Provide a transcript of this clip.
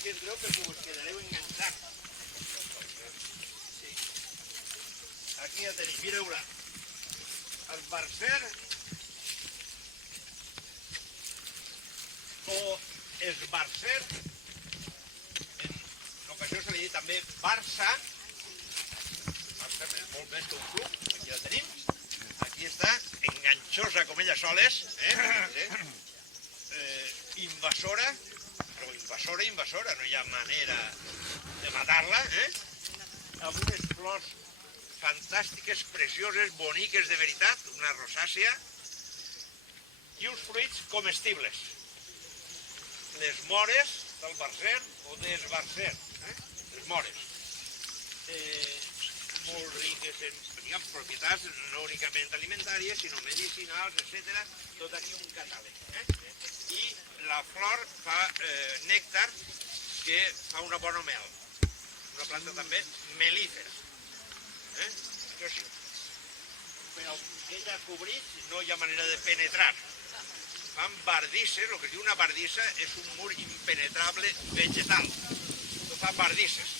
si entreu perquè us quedareu enganxats. Aquí ja tenim, mireu-la. El barcer o esbarcer, en ocasió se li dit també Barça. Barça és molt més que un club, aquí la tenim. Aquí està, enganxosa com ella soles, invasora, però invasora, no hi ha manera de matar-la, amb unes flors fantàstiques, precioses, boniques de veritat, una rosàcia, i uns fruits comestibles. Les mores del barcer o d'esbarcer, les mores. Molt riques en propietats no únicament alimentàries, sinó medicinals, etc. Tot aquí un catàleg. I la flor fa nèctar que fa una bona mel. Una planta també melífera. Això sí, però ella cobrit no hi ha manera de penetrar. Fan bardisses, el que es diu una bardissa és un mur impenetrable vegetal. Fan bardisses.